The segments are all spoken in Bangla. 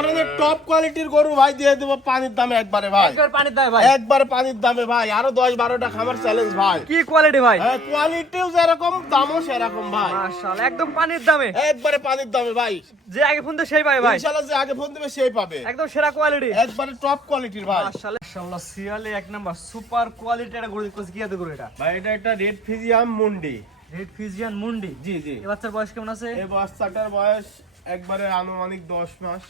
ধরনের টপ কোয়ালিটির গরু ভাই দিয়ে দেবো পানির দামে একবারে ভাই। একবার পানির দামে ভাই। একবারে পানির দামে ভাই আরও দশ বারোটা খামার চ্যালেঞ্জ ভাই। কি কোয়ালিটি ভাই? হ্যাঁ কোয়ালিটিও যেরকম দামও সেরকম ভাই। মাশাআল্লাহ একদম পানির দামে। একবারে পানির দামে ভাই। যে আগে ফোন তো সেই পাই ভাই। ইনশাআল্লাহ যে আগে ফোন দেবে সেই পাবে। একদম সেরা কোয়ালিটি একবারে টপ কোয়ালিটির ভাই। মাশাআল্লাহ সিরিয়ালে এক নাম্বার সুপার কোয়ালিটি একটা গরু দেখতেছি। কি গরু এটা? ভাই এটা একটা রেড ফিজিয়াম মুন্ডি রেড ফিজিয়ান মুন্ডি জি জি। এই বাচ্চার বয়স কেমন আছে? এই বাচ্চাটার বয়স একবারে আনুমানিক দশ মাস।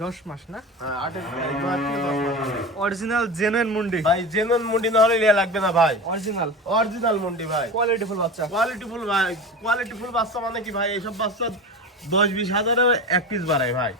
10 মাস না? হ্যাঁ আটের এক মাস থেকে দশ মাস। হবে। অরিজিনাল জেনুইন মুন্ডি। ভাই জেনুইন মুন্ডি না হলে লাগবে না ভাই। অরিজিনাল অরিজিনাল মুন্ডি ভাই। কোয়ালিটি ফুল বাচ্চা। কোয়ালিটিফুল ভাই কোয়ালিটিফুল বাচ্চা মানে কি ভাই? এইসব বাচ্চা দশ বিশ হাজারে এক পিস বাড়ায় ভাই।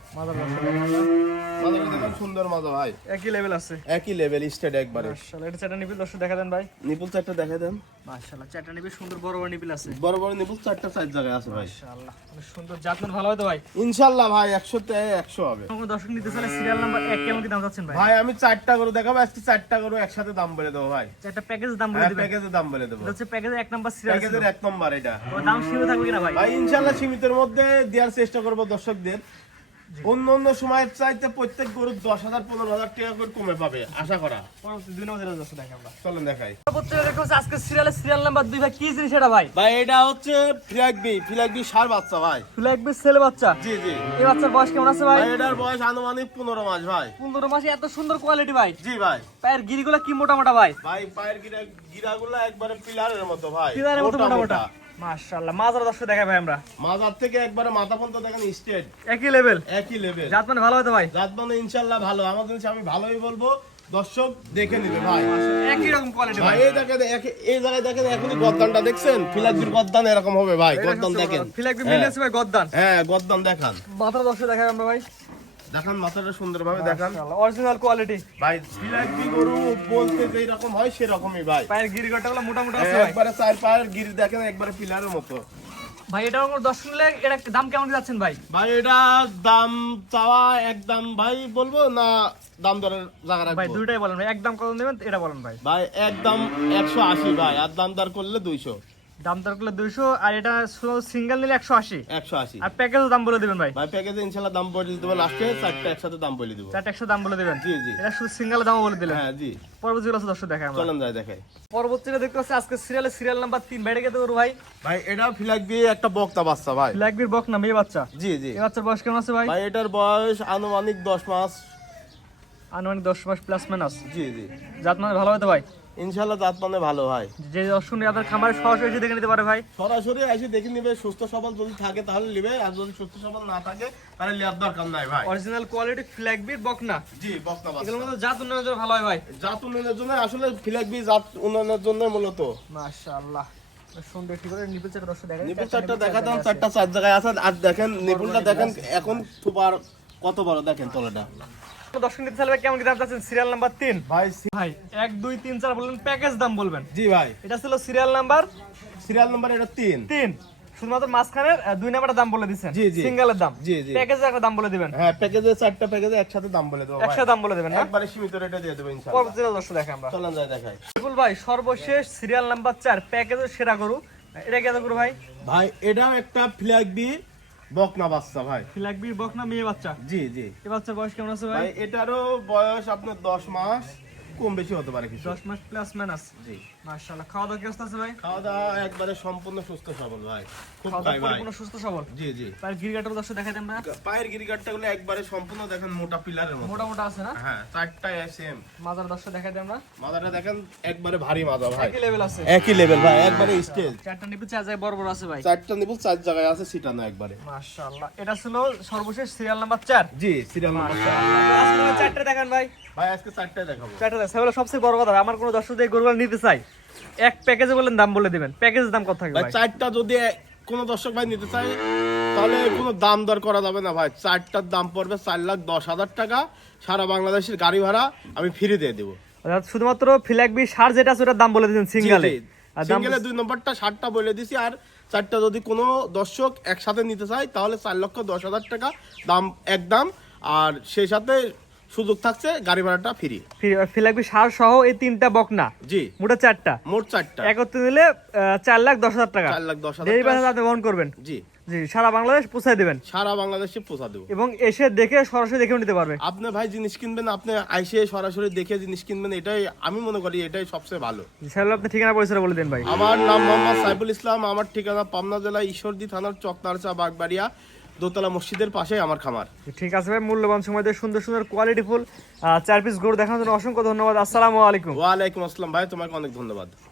সুন্দর মাজা ভাই। একই লেভেল আছে। একই লেভেল স্টেট একবারে। মাশাআল্লাহ এটা চারটা নিবিল দর্শক দেখা দেন ভাই। নিপুল চারটা দেখে দেন। মাশাআল্লাহ নিবিল সুন্দর বড় বড় নিবিল আছে। বড় বড় নিপুল চারটা চার জায়গায় আছে ভাই। মাশাআল্লাহ সুন্দর জাতমান ভালো হয় তো ভাই? ইনশাল্লাহ ভাই একশো তে একশো হবে। কোনো দর্শক নিতে চাইলে সিরিয়াল নাম্বার 1 কেমন কি দাম চাচ্ছেন ভাই? ভাই আমি চারটা গরু দেখাবো আজকে চারটা গরু একসাথে দাম বলে দেবো ভাই। চারটা প্যাকেজ দাম বলে দিবেন। প্যাকেজের দাম বলে দেবো। হচ্ছে প্যাকেজের এক নাম্বার সিরিয়াল প্যাকেজের এক নম্বর এটা। দাম সীমিত থাকবে কিনা ভাই? ভাই ইনশাল্লাহ সীমিতের মধ্যে দেওয়ার চেষ্টা করব দর্শকদের। অন্য অন্য সময়ের চাইতে প্রত্যেক গরু দশ হাজার পনেরো হাজার টাকা করে কমে পাবে আশা করা। দুই নম্বর আমরা। চলেন দেখাই। আজকে সিরিয়ালের সিরিয়াল নাম্বার দুই ভাই কি জিনিস এটা ভাই? ভাই এটা হচ্ছে ফ্ল্যাগবি ফ্ল্যাগবি সার বাচ্চা ভাই। ফ্ল্যাগ ছেলে বাচ্চা? জি জি। এই বাচ্চার বয়স কেমন আছে ভাই? ভাই এটার বয়স আনুমানিক পনেরো মাস ভাই। পনেরো মাসে এত সুন্দর কোয়ালিটি ভাই। জি ভাই। পায়ের গিরিগুলো কি মোটা মোটা ভাই? ভাই পায়ের গিরা গিরাগুলো একবারে পিলারের মতো ভাই। পিলারের মতো মোটা। মোটা। মাশাআল্লাহ মাজার দর্শক দেখাই ভাই আমরা। মাথার থেকে একবারে মাথা পর্যন্ত দেখেন স্টেট। একই লেভেল একই লেভেল জাত মানে ভালো হতো ভাই? জাত মানে ইনশাল্লাহ ভালো জিনিস আমি ভালোই বলব। দর্শক দেখে নিবে ভাই। একই রকম কোয়ালিটি ভাই এই দেখেন এই জায়গায় দেখেন এখনই গদ্দানটা দেখছেন? ফিলাকবির গদ্দান এরকম হবে ভাই গদ্দান দেখেন। ফ্ল্যাগ বি হ্যাঁ। মিলিয়েছে ভাই গদ্দান। হ্যাঁ গদ্দান দেখান। মাথার দর্শক দেখাই আমরা ভাই। দেখান মাথাটা সুন্দরভাবে দেখান। অরিজিনাল কোয়ালিটি ভাই গরু বলতে যেই রকম হয় সেরকমই ভাই। পায়ের মোটা মোটা আছে একবারে চার পায়ের গিরি দেখেন একবারে পিলারের মতো। ভাই এটা আমার দশ এটা দাম কেমন যাচ্ছেন ভাই? ভাই এটা দাম চাওয়া একদম ভাই বলব না দাম দরের জায়গা ভাই দুইটাই বলেন ভাই একদম কত নেবেন এটা বলেন ভাই। ভাই একদম একশো আশি ভাই আর দাম দর করলে দুইশো। দাম দর করলে দুইশো আর এটা সিঙ্গেল নিলে একশো আশি। একশো আশি। আর প্যাকেজের দাম বলে দিবেন ভাই। ভাই প্যাকেজে ইনশাল্লাহ দাম বলে দেবো লাস্টে চারটা একসাথে দাম বলে দেবো। চারটে একশো দাম বলে দিবেন? জি জি। এটা শুধু সিঙ্গেল দামও বলে দিলেন। হ্যাঁ জি। পরবর্তী আছে দর্শক আমরা। চলেন যাই দেখাই। পরবর্তীটা দেখতে পাচ্ছি আজকে সিরিয়ালের সিরিয়াল নাম্বার তিন। বাইরে গেতে করব ভাই? ভাই এটা ফিলাক দিয়ে একটা বক্তা বাচ্চা ভাই। ব্ল্যাকবির বক না মেয়ে বাচ্চা? জি জি। এই বাচ্চার বয়স কেমন আছে ভাই? ভাই এটার বয়স আনুমানিক দশ মাস। আনুমানিক দশ মাস প্লাস মাইনাস জি জি। জাত মানে ভালো হতো ভাই? ইনশাল্লাহ মানে ভালো ভাই যে আপনার খামারে সরাসরি এসে দেখে নিতে পারে ভাই। সরাসরি এসে দেখে নিবে সুস্থ সবল যদি থাকে তাহলে নিবে আর যদি সুস্থ সবল না থাকে তাহলে নেওয়ার দরকার নাই ভাই। অরিজিনাল কোয়ালিটি ফ্ল্যাগবির বক না জি এগুলোর মধ্যে জাত উন্নয়নের জন্য ভালো হয় ভাই। জাত উন্নয়নের জন্য আসলে ফিলাক বি জাত উন্নয়নের জন্য মূলত। মাশাআল্লাহ। সুন্দর ঠিক করে নিপল চারটা দর্শক দেখেন। নিপুল চারটা দেখা চারটা চার জায়গায় আছে। আর দেখেন নিপুলটা দেখেন এখন সুপার কত বড় দেখেন তলাটা। দর্শক নিতে চাইলে কেমন দাম চাচ্ছেন? সিরিয়াল নাম্বার তিন। ভাই ভাই এক দুই তিন চার বললেন প্যাকেজ দাম বলবেন। জি ভাই। এটা ছিল সিরিয়াল নাম্বার? সিরিয়াল নাম্বার এটা তিন। তিন। শুধুমাত্র মাঝখানের দুই নাম্বারটা দাম বলে দিচ্ছেন। জি, জি। সিঙ্গেলের দাম। জি, জি। প্যাকেজের একটা দাম বলে দিবেন। হ্যাঁ প্যাকেজে চারটা প্যাকেজে একসাথে দাম বলে দেবো ভাই। দাম বলে দিবেন না? একবারে সীমিত রেটে দিয়ে দেবো ইনশাআল্লাহ। পরবর্তী দর্শক দেখে আমরা। চলেন যাই দেখাই। বিপুল ভাই সর্বশেষ সিরিয়াল নাম্বার প্যাকেজের সেরা গরু। এটা কি এত গরু ভাই? ভাই এটাও একটা ফ্ল্যাগ বি বকনা বাচ্চা ভাই। ফ্ল্যাগবির বকনা মেয়ে বাচ্চা। জি জি। এই বাচ্চার বয়স কেমন আছে ভাই? এটারও বয়স আপনার দশ মাস কম বেশি হতে পারে কিছু। দশ মাস প্লাস মাইনাস জি। মাশাআল্লাহ। খাওয়া দাওয়া কি অবস্থা আছে ভাই? খাওয়া দাওয়া একবারে সম্পূর্ণ সুস্থ সবল ভাই। খুব খাই ভাই। পরিপূর্ণ সুস্থ সবল? জি জি। তার গিরিগাটার দর্শক দেখাই দেন না পায়ের গিরিগারটা গুলো একবারে সম্পূর্ণ দেখেন মোটা পিলারের মতো। মোটা মোটা আছে না? হ্যাঁ চারটা এসএম মাজার দর্শক দেখাই দেন মাদাটা দেখেন একবারে ভারী মাদা ভাই। একই লেভেল আছে। একই লেভেল ভাই একবারে স্টেজ চারটা নিপে চার জায়গায় বড় বড় আছে ভাই। চারটা নিবল চার জায়গায় আছে সিটানো একবারে। মাশাআল্লাহ। এটা ছিল সর্বশেষ সিরিয়াল নাম্বার চার। জি সিরিয়াল নাম্বার চার। আজকে ভাই চারটে দেখান ভাই। ভাই আজকে চারটায় দেখাবো। চারটে দেখ সেগুলো সবচেয়ে বড় কথা। আমার কোনো দর্শক এই গরুগুলো নিতে চাই এক প্যাকেজে বলেন দাম বলে দিবেন। প্যাকেজের দাম কত থাকবে ভাই চারটা যদি কোনো দর্শক ভাই নিতে চায় তাহলে কোনো দাম দর করা যাবে না ভাই। চারটার দাম পড়বে চার লাখ দশ হাজার টাকা। সারা বাংলাদেশের গাড়ি ভাড়া আমি ফ্রি দিয়ে দেবো। অর্থাৎ শুধুমাত্র ফিলাকবি সার যেটা আছে ওটার দাম বলে দিয়েছেন সিঙ্গেলে। আর সিঙ্গেলে দুই নম্বরটা ষাটটা বলে দিছি। আর চারটা যদি কোনো দর্শক একসাথে নিতে চায় তাহলে চার লক্ষ দশ হাজার টাকা দাম একদম আর সেই সাথে সুযোগ থাকছে গাড়ি ভাড়াটা ফ্রি। ফিলাকবি সার সহ এই তিনটা বকনা। জি। মোটা চারটা। মোট চারটা। একত্রে নিলে চার লাখ দশ হাজার টাকা। চার লাখ দশ হাজার বহন করবেন। জি। জি সারা বাংলাদেশ পৌঁছায় দেবেন। সারা বাংলাদেশে পৌঁছা দেবো। এবং এসে দেখে সরাসরি দেখেও নিতে পারবে। আপনি ভাই জিনিস কিনবেন আপনি আইসে সরাসরি দেখে জিনিস কিনবেন এটাই আমি মনে করি এটাই সবচেয়ে ভালো। সাহেব আপনি ঠিকানা পরিচয় বলে দিন ভাই। আমার নাম মোহাম্মদ সাইফুল ইসলাম আমার ঠিকানা পাবনা জেলা ঈশ্বরদী থানার চকনারচা বাগবাড়িয়া। দোতলা মসজিদের পাশে আমার খামার। ঠিক আছে ভাই মূল্যবান সময় দিয়ে সুন্দর সুন্দর কোয়ালিটি ফুল চার পিস গরু দেখানোর জন্য অসংখ্য ধন্যবাদ। আসসালামু আলাইকুম। ওয়ালাইকুম আসসালাম। ভাই তোমাকে অনেক ধন্যবাদ।